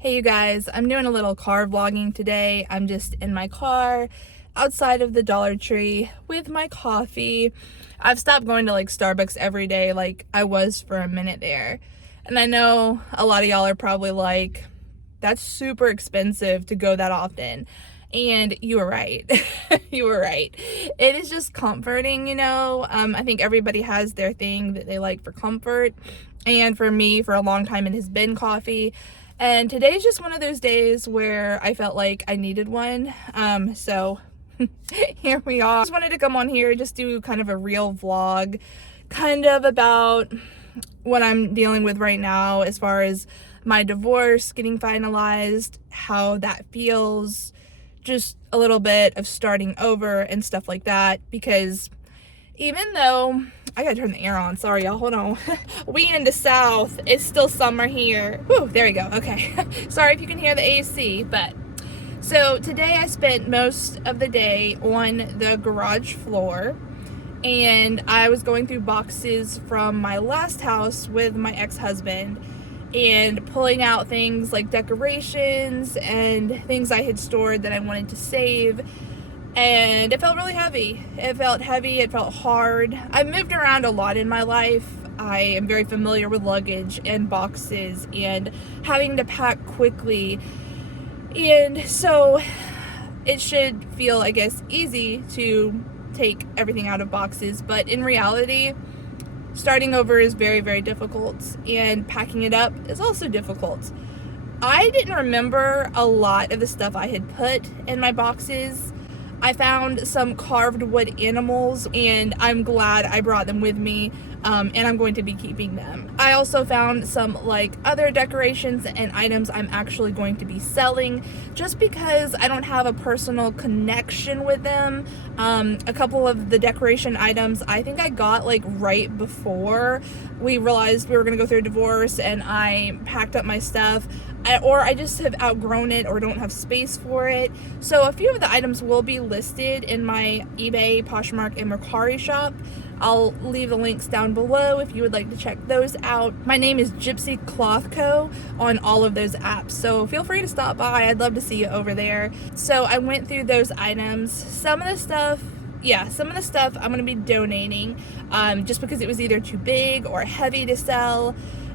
Hey you guys, I'm doing a little car vlogging today. I'm just in my car outside of the Dollar Tree with my coffee. I've stopped going to like Starbucks every day like I was for a minute there. And I know a lot of y'all are probably like, that's super expensive to go that often. And you were right. You were right. It is just comforting, I think everybody has their thing that they like for comfort. And for me, for a long time, it has been coffee. And today's just one of those days where I felt like I needed one. So here we are. Just wanted to come on here, just do kind of a real vlog, kind of about what I'm dealing with right now as far as my divorce getting finalized, how that feels, just a little bit of starting over and stuff like that. Because even though I gotta turn the air on, sorry y'all, hold on. We in the south, it's still summer here. Whew, there we go, okay. Sorry if you can hear the AC, but so today I spent most of the day on the garage floor, and I was going through boxes from my last house with my ex-husband and pulling out things like decorations and things I had stored that I wanted to save. And it felt really heavy. It felt heavy, it felt hard. I've moved around a lot in my life. I am very familiar with luggage and boxes and having to pack quickly. And so it should feel, I guess, easy to take everything out of boxes. But in reality, starting over is very, very difficult. And packing it up is also difficult. I didn't remember a lot of the stuff I had put in my boxes. I found some carved wood animals, and I'm glad I brought them with me, and I'm going to be keeping them. I also found some like other decorations and items I'm actually going to be selling just because I don't have a personal connection with them. A couple of the decoration items I think I got like right before we realized we were gonna go through a divorce, and I packed up my stuff. Or I just have outgrown it or don't have space for it. So a few of the items will be listed in my eBay, Poshmark, and Mercari shop. I'll leave the links down below if you would like to check those out. My name is Gypsy Cloth Co. on all of those apps, so feel free to stop by. I'd love to see you over there. So I went through those items. Some of the stuff I'm going to be donating just because it was either too big or heavy to sell.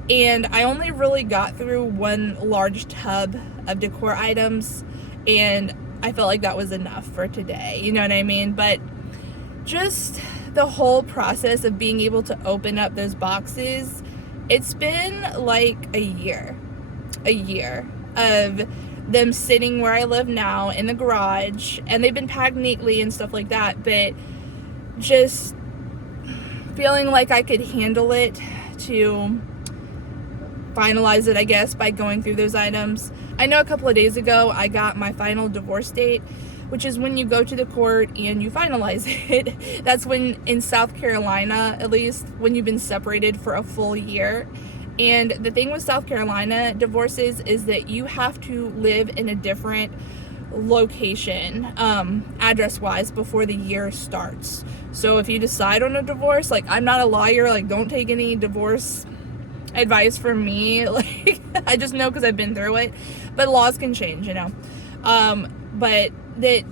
And I only really got through one large tub of decor items, and I felt like that was enough for today, you know what I mean? But just the whole process of being able to open up those boxes, it's been like a year of them sitting where I live now in the garage, and they've been packed neatly and stuff like that, but just feeling like I could handle it to finalize it, I guess, by going through those items. I know a couple of days ago I got my final divorce date, which is when you go to the court and you finalize it. That's when, in South Carolina at least, when you've been separated for a full year. And the thing with South Carolina divorces is that you have to live in a different location, address wise, before the year starts. So if you decide on a divorce, like, I'm not a lawyer, like, don't take any divorce advice from me, like, I just know because I've been through it, but laws can change, but that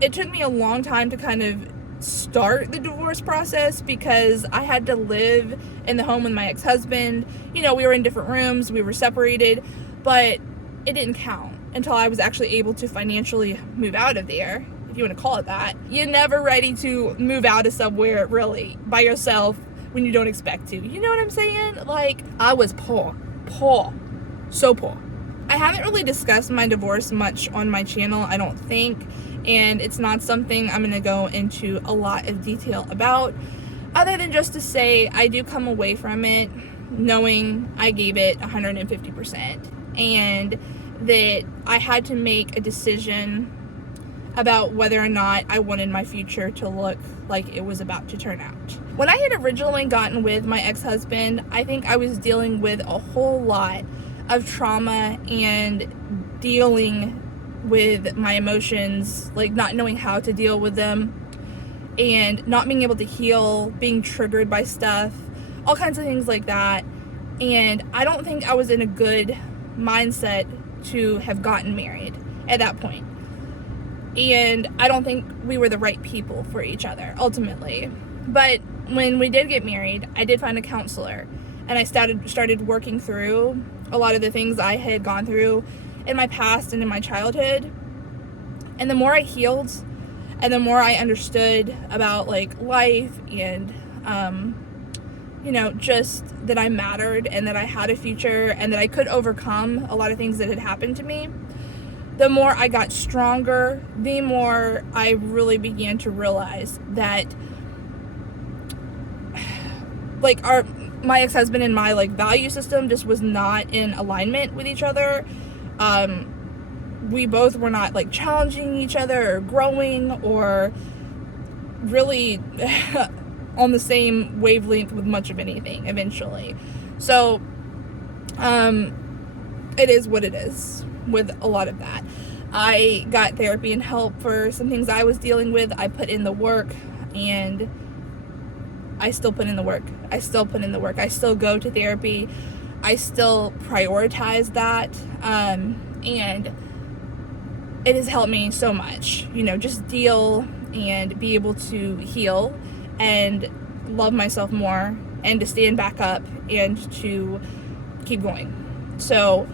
it took me a long time to kind of start the divorce process because I had to live in the home with my ex-husband. We were in different rooms, we were separated, but it didn't count until I was actually able to financially move out of there, if you want to call it that. You're never ready to move out of somewhere, really, by yourself when you don't expect to. You know what I'm saying? Like, I was poor, so poor. I haven't really discussed my divorce much on my channel, I don't think, and it's not something I'm gonna go into a lot of detail about, other than just to say I do come away from it knowing I gave it 150%, and that I had to make a decision about whether or not I wanted my future to look like it was about to turn out. When I had originally gotten with my ex-husband, I think I was dealing with a whole lot of trauma and dealing with my emotions, like not knowing how to deal with them and not being able to heal, being triggered by stuff, all kinds of things like that. And I don't think I was in a good mindset to have gotten married at that point. And I don't think we were the right people for each other, ultimately. But when we did get married, I did find a counselor, and I started working through a lot of the things I had gone through in my past and in my childhood. And the more I healed, and the more I understood about like life and just that I mattered and that I had a future and that I could overcome a lot of things that had happened to me, the more I got stronger, the more I really began to realize that like my ex-husband and my like value system just was not in alignment with each other. We both were not like challenging each other or growing or really on the same wavelength with much of anything eventually. So it is what it is with a lot of that. I got therapy and help for some things I was dealing with. I put in the work, and I still put in the work. I still go to therapy. I still prioritize that. And it has helped me so much, just deal and be able to heal and love myself more and to stand back up and to keep going. So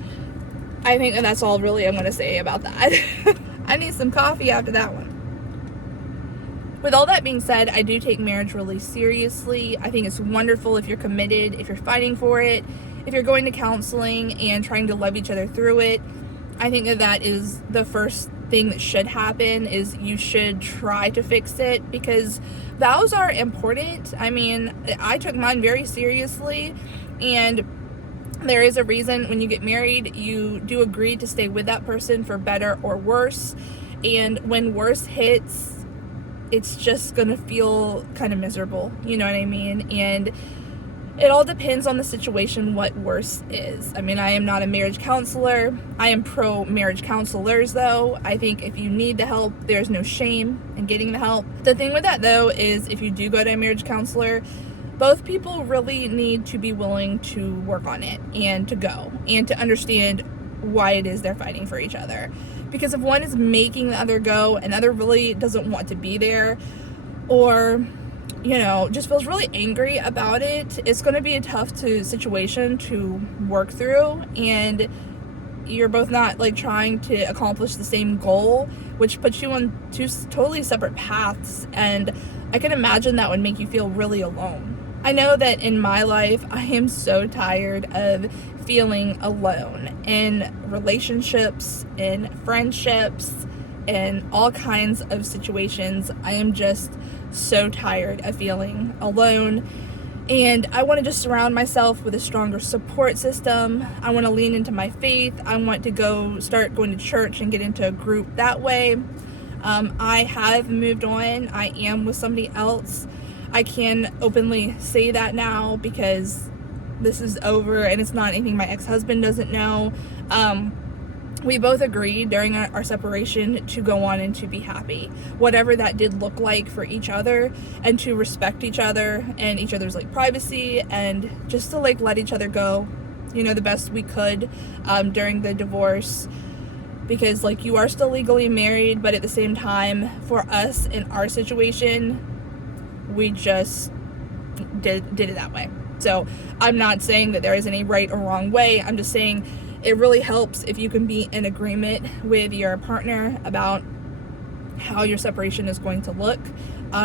I think that's all really I'm going to say about that. I need some coffee after that one. With all that being said, I do take marriage really seriously. I think it's wonderful if you're committed, if you're fighting for it, if you're going to counseling and trying to love each other through it. I think that is the first thing that should happen, is you should try to fix it, because vows are important. I mean, I took mine very seriously, and there is a reason when you get married, you do agree to stay with that person for better or worse. And when worse hits, it's just gonna feel kind of miserable, you know what I mean? And it all depends on the situation what worse is. I mean, I am not a marriage counselor. I am pro marriage counselors though. I think if you need the help, there's no shame in getting the help. The thing with that though is if you do go to a marriage counselor, both people really need to be willing to work on it and to go and to understand why it is they're fighting for each other. Because if one is making the other go and the other really doesn't want to be there, or just feels really angry about it, it's going to be a tough situation to work through, and you're both not like trying to accomplish the same goal, which puts you on two totally separate paths, and I can imagine that would make you feel really alone. I know that in my life, I am so tired of feeling alone in relationships, in friendships, in all kinds of situations. I am just so tired of feeling alone, and I want to just surround myself with a stronger support system. I want to lean into my faith. I want to start going to church and get into a group that way. I have moved on. I am with somebody else. I can openly say that now because this is over and it's not anything my ex-husband doesn't know. We both agreed during our separation to go on and to be happy, whatever that did look like for each other, and to respect each other and each other's like privacy, and just to like let each other go, the best we could during the divorce, because like you are still legally married, but at the same time, for us in our situation, we just did it that way. So I'm not saying that there is any right or wrong way. I'm just saying it really helps if you can be in agreement with your partner about how your separation is going to look.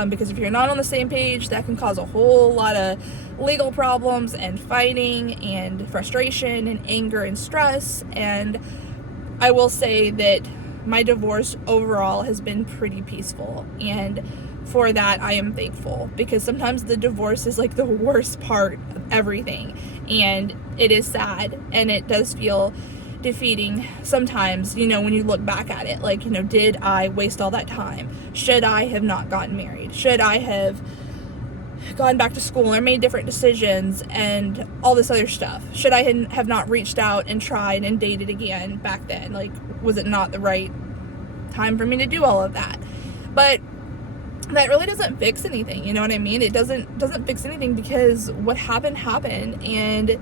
Because if you're not on the same page, that can cause a whole lot of legal problems and fighting and frustration and anger and stress. And I will say that my divorce overall has been pretty peaceful, and for that I am thankful, because sometimes the divorce is like the worst part of everything, and it is sad and it does feel defeating sometimes, when you look back at it, like, did I waste all that time? Should I have not gotten married? Should I have gone back to school or made different decisions and all this other stuff? Should I have not reached out and tried and dated again back then? Like, was it not the right time for me to do all of that? But that really doesn't fix anything, you know what I mean? It doesn't fix anything, because what happened, and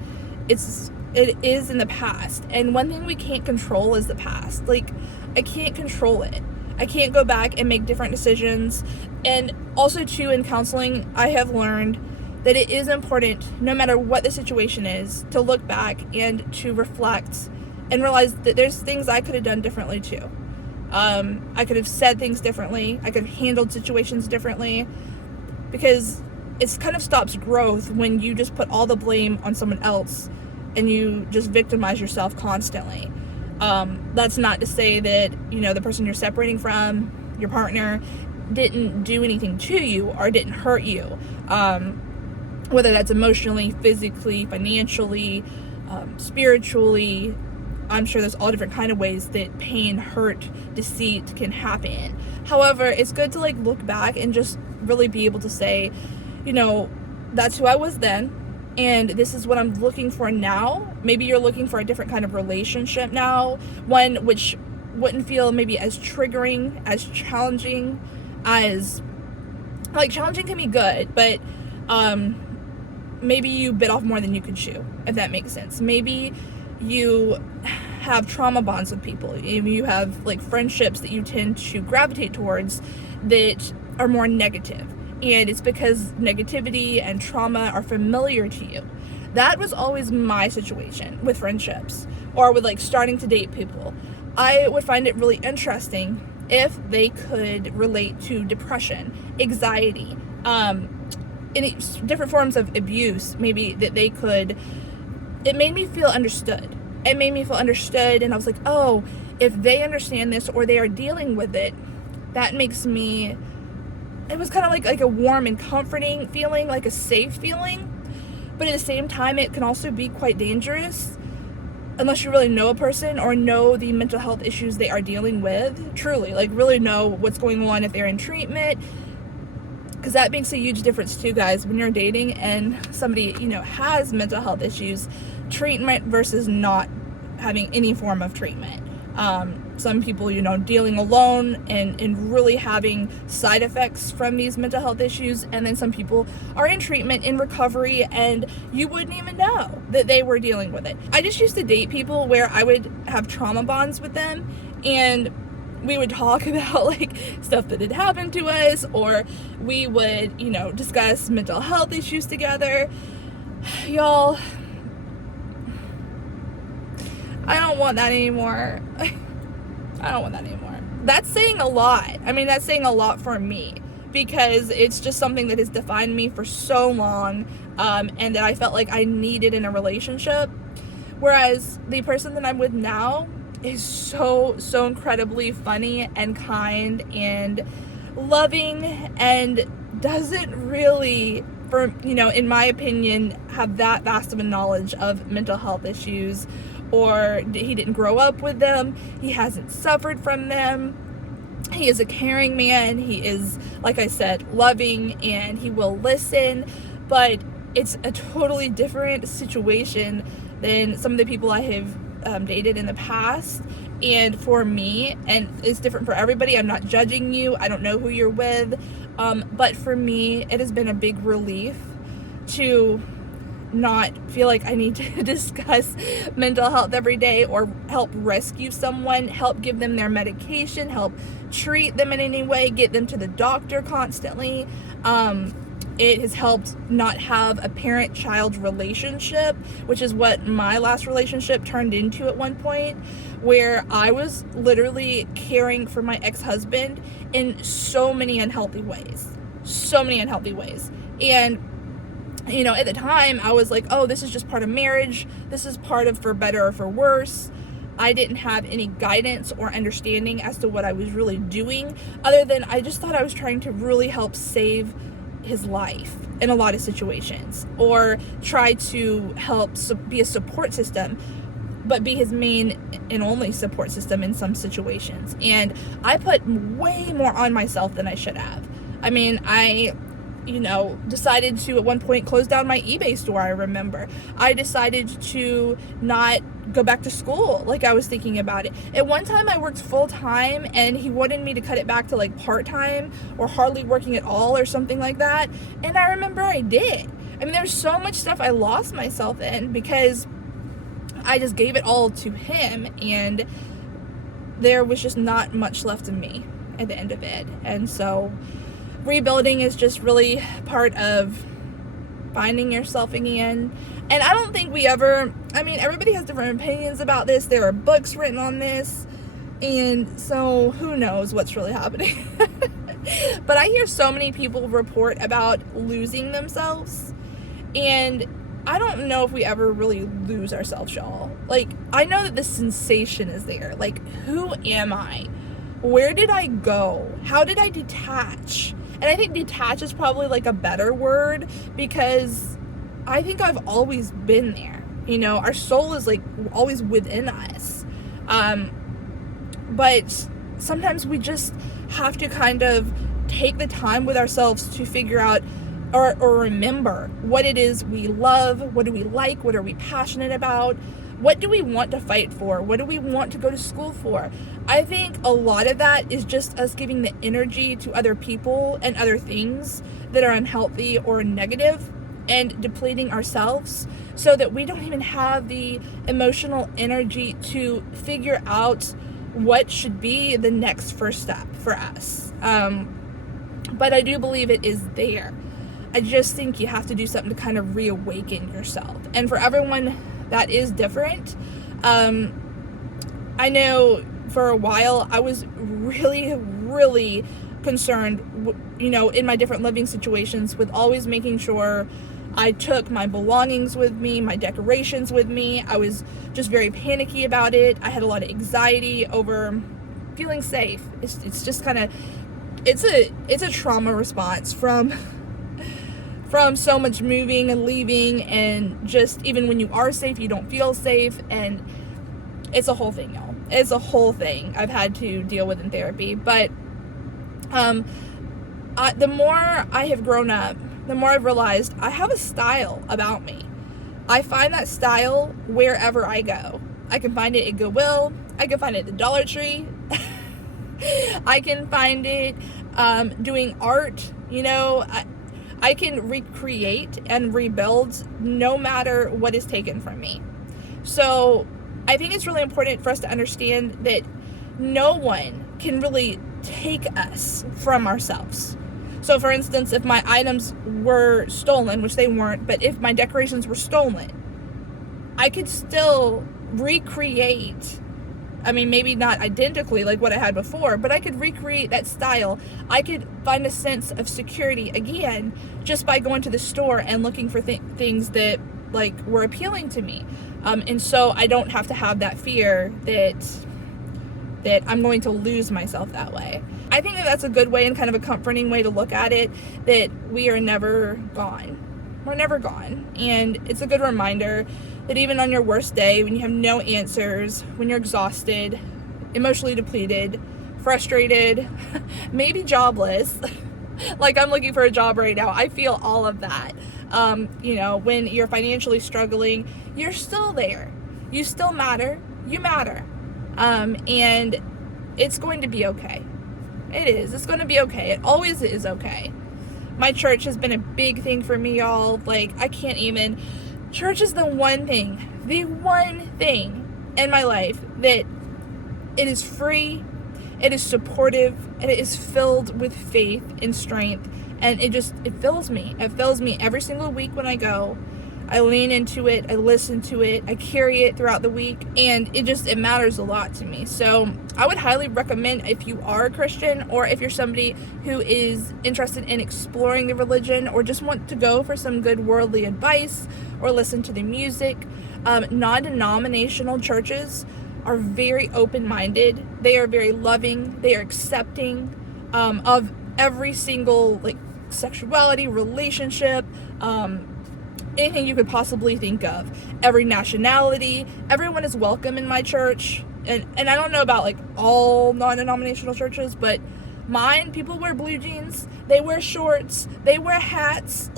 it's it is in the past. And one thing we can't control is the past. Like, I can't control it. I can't go back and make different decisions. And also, too, in counseling, I have learned that it is important, no matter what the situation is, to look back and to reflect and realize that there's things I could have done differently, too. I could have said things differently. I could have handled situations differently, because it kind of stops growth when you just put all the blame on someone else and you just victimize yourself constantly. That's not to say that, the person you're separating from, your partner, didn't do anything to you or didn't hurt you. Whether that's emotionally, physically, financially, spiritually. I'm sure there's all different kind of ways that pain, hurt, deceit can happen. However, it's good to look back and just really be able to say, that's who I was then, and this is what I'm looking for now. Maybe you're looking for a different kind of relationship now, one which wouldn't feel maybe as triggering, as challenging, as challenging can be good, but maybe you bit off more than you could chew, if that makes sense. Maybe you have trauma bonds with people. Maybe you have friendships that you tend to gravitate towards that are more negative, and it's because negativity and trauma are familiar to you. That was always my situation with friendships, or with starting to date people. I would find it really interesting if they could relate to depression, anxiety, any different forms of abuse, maybe that they could. It made me feel understood. And I was like, oh, if they understand this or they are dealing with it, that makes me, it was kind of like a warm and comforting feeling, like a safe feeling. But at the same time, it can also be quite dangerous unless you really know a person or know the mental health issues they are dealing with, truly, really know what's going on if they're in treatment. Because that makes a huge difference too, guys, when you're dating and somebody, has mental health issues. Treatment versus not having any form of treatment. Some people, dealing alone and really having side effects from these mental health issues, and then some people are in treatment, in recovery, and you wouldn't even know that they were dealing with it. I just used to date people where I would have trauma bonds with them, and we would talk about stuff that had happened to us, or we would, discuss mental health issues together. Y'all, I don't want that anymore. I don't want that anymore. That's saying a lot. That's saying a lot for me, because it's just something that has defined me for so long, and that I felt like I needed in a relationship. Whereas the person that I'm with now is so incredibly funny and kind and loving, and doesn't really, in my opinion, have that vast of a knowledge of mental health issues, or he didn't grow up with them. He hasn't suffered from them. He is a caring man. He is, like I said, loving, and he will listen, but it's a totally different situation than some of the people I have dated in the past. And for me, and it's different for everybody, I'm not judging you, I don't know who you're with, but for me, it has been a big relief to not feel like I need to discuss mental health every day, or help rescue someone, help give them their medication, help treat them in any way, get them to the doctor constantly. It has helped not have a parent-child relationship, which is what my last relationship turned into at one point, where I was literally caring for my ex-husband in so many unhealthy ways. And at the time, I was like, oh, this is just part of marriage. This is part of for better or for worse. I didn't have any guidance or understanding as to what I was really doing, other than I just thought I was trying to really help save his life in a lot of situations, or try to help be a support system, but be his main and only support system in some situations. And I put way more on myself than I should have. I decided to at one point close down my eBay store. I remember I decided to not go back to school like I was thinking about it. At one time I worked full-time, and he wanted me to cut it back to part-time or hardly working at all or something like that, and I remember I did. There's so much stuff I lost myself in because I just gave it all to him, and there was just not much left of me at the end of it. And so rebuilding is just really part of finding yourself again. And I don't think everybody has different opinions about this. There are books written on this, and so who knows what's really happening. But I hear so many people report about losing themselves, and I don't know if we ever really lose ourselves, y'all. Like, I know that the sensation is there. Like, who am I? Where did I go? How did I detach? And I think detach is probably like a better word, because I think I've always been there. You know, our soul is like always within us. But sometimes we just have to kind of take the time with ourselves to figure out or remember what it is we love, what do we like, what are we passionate about, what do we want to fight for, what do we want to go to school for. I think a lot of that is just us giving the energy to other people and other things that are unhealthy or negative, and depleting ourselves so that we don't even have the emotional energy to figure out what should be the next first step for us. But I do believe it is there. I just think you have to do something to kind of reawaken yourself. And for everyone, that is different. I know for a while I was really, really concerned, in my different living situations, with always making sure I took my belongings with me, my decorations with me. I was just very panicky about it. I had a lot of anxiety over feeling safe. It's just kind of, it's a trauma response from so much moving and leaving, and just even when you are safe, you don't feel safe, and it's a whole thing, y'all. It's a whole thing I've had to deal with in therapy. But the more I have grown up, the more I've realized I have a style about me. I find that style wherever I go. I can find it at Goodwill. I can find it at the Dollar Tree. I can find it doing art. I can recreate and rebuild no matter what is taken from me. So I think it's really important for us to understand that no one can really take us from ourselves. So for instance, if my items were stolen, which they weren't, but if my decorations were stolen, I could still recreate, maybe not identically like what I had before, but I could recreate that style. I could find a sense of security again just by going to the store and looking for things that were appealing to me. And so I don't have to have that fear that I'm going to lose myself that way. I think that that's a good way and kind of a comforting way to look at it, that we are never gone. We're never gone. And it's a good reminder that even on your worst day, when you have no answers, when you're exhausted, emotionally depleted, frustrated, maybe jobless, like I'm looking for a job right now, I feel all of that. When you're financially struggling, you're still there. You still matter. You matter. And it's going to be okay. It is. It's going to be okay. It always is okay. My church has been a big thing for me, y'all. Church is the one thing in my life that it is free, it is supportive, and it is filled with faith and strength. And it fills me. It fills me every single week when I go. I lean into it, I listen to it, I carry it throughout the week, and it matters a lot to me. So I would highly recommend, if you are a Christian, or if you're somebody who is interested in exploring the religion, or just want to go for some good worldly advice, or listen to the music, non-denominational churches are very open-minded. They are very loving. They are accepting of every single sexuality, relationship, anything you could possibly think of. Every nationality, everyone is welcome in my church. And I don't know about all non-denominational churches, but mine, people wear blue jeans, they wear shorts, they wear hats.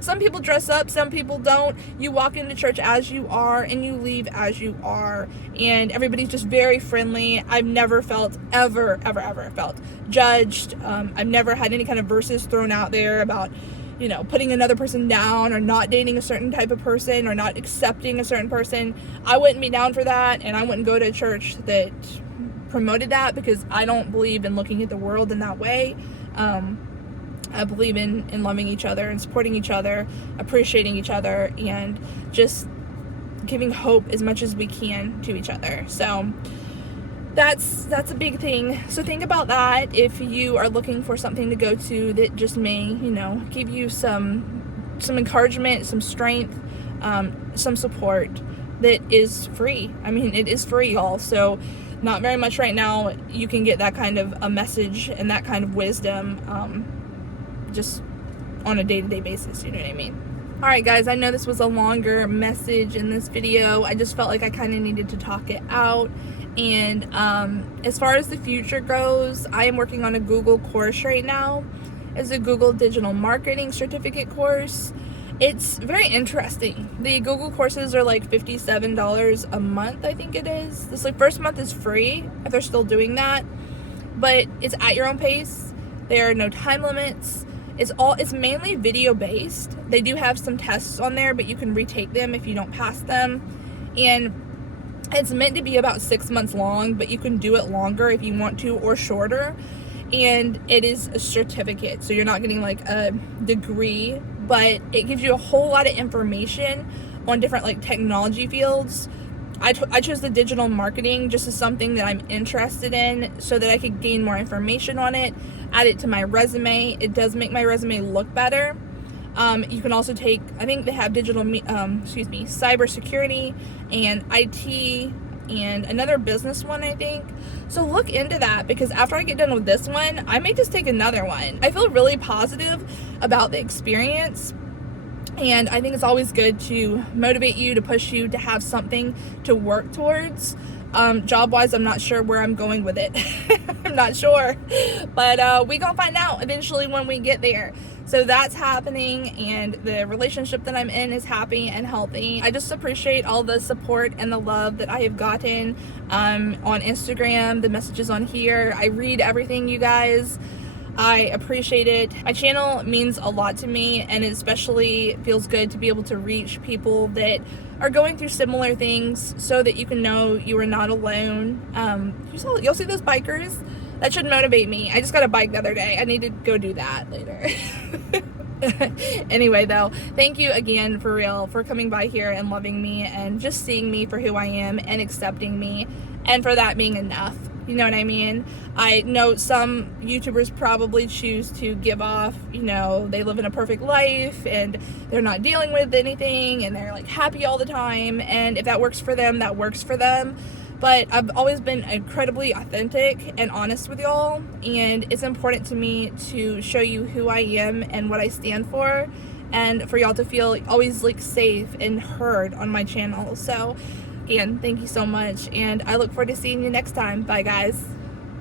Some people dress up, some people don't. You walk into church as you are, and you leave as you are, and everybody's just very friendly. I've never felt ever felt judged. I've never had any kind of verses thrown out there about you know, putting another person down or not dating a certain type of person or not accepting a certain person. I wouldn't be down for that, and I wouldn't go to a church that promoted that, because I don't believe in looking at the world in that way. I believe in loving each other and supporting each other, appreciating each other, and just giving hope as much as we can to each other. So that's a big thing. So think about that if you are looking for something to go to that just may, you know, give you some encouragement, some strength, some support that is free. I mean, it is free, y'all. So not very much right now you can get that kind of a message and that kind of wisdom just on a day-to-day basis, you know what I mean? Alright guys, I know this was a longer message in this video. I just felt like I kind of needed to talk it out. And as far as the future goes, I am working on a Google course right now. It's a Google Digital Marketing Certificate course. It's very interesting. The Google courses are like $57 a month, I think it is. This like first month is free if they're still doing that, but it's at your own pace. There are no time limits. It's mainly video based. They do have some tests on there, but you can retake them if you don't pass them. And it's meant to be about 6 months long, but you can do it longer if you want to, or shorter. And it is a certificate, so you're not getting like a degree, but it gives you a whole lot of information on different like technology fields. I chose the digital marketing just as something that I'm interested in, so that I could gain more information on it, add it to my resume. It does make my resume look better. You can also take, I think they have cybersecurity and IT and another business one, I think. So look into that, because after I get done with this one, I may just take another one. I feel really positive about the experience. And I think it's always good to motivate you, to push you, to have something to work towards. Job-wise, I'm not sure where I'm going with it. I'm not sure. But we gonna find out eventually when we get there. So that's happening, and the relationship that I'm in is happy and healthy. I just appreciate all the support and the love that I have gotten on Instagram, the messages on here. I read everything, you guys. I appreciate it. My channel means a lot to me, and it especially feels good to be able to reach people that are going through similar things, so that you can know you are not alone. You'll see those bikers. That should motivate me. I just got a bike the other day. I need to go do that later. Anyway, though, thank you again, for real, for coming by here and loving me and just seeing me for who I am and accepting me, and for that being enough. You know what I mean? I know some YouTubers probably choose to give off, you know, they live in a perfect life and they're not dealing with anything and they're like happy all the time, and if that works for them, that works for them. But I've always been incredibly authentic and honest with y'all, and it's important to me to show you who I am and what I stand for, and for y'all to feel always like safe and heard on my channel. So again, thank you so much, and I look forward to seeing you next time. Bye guys.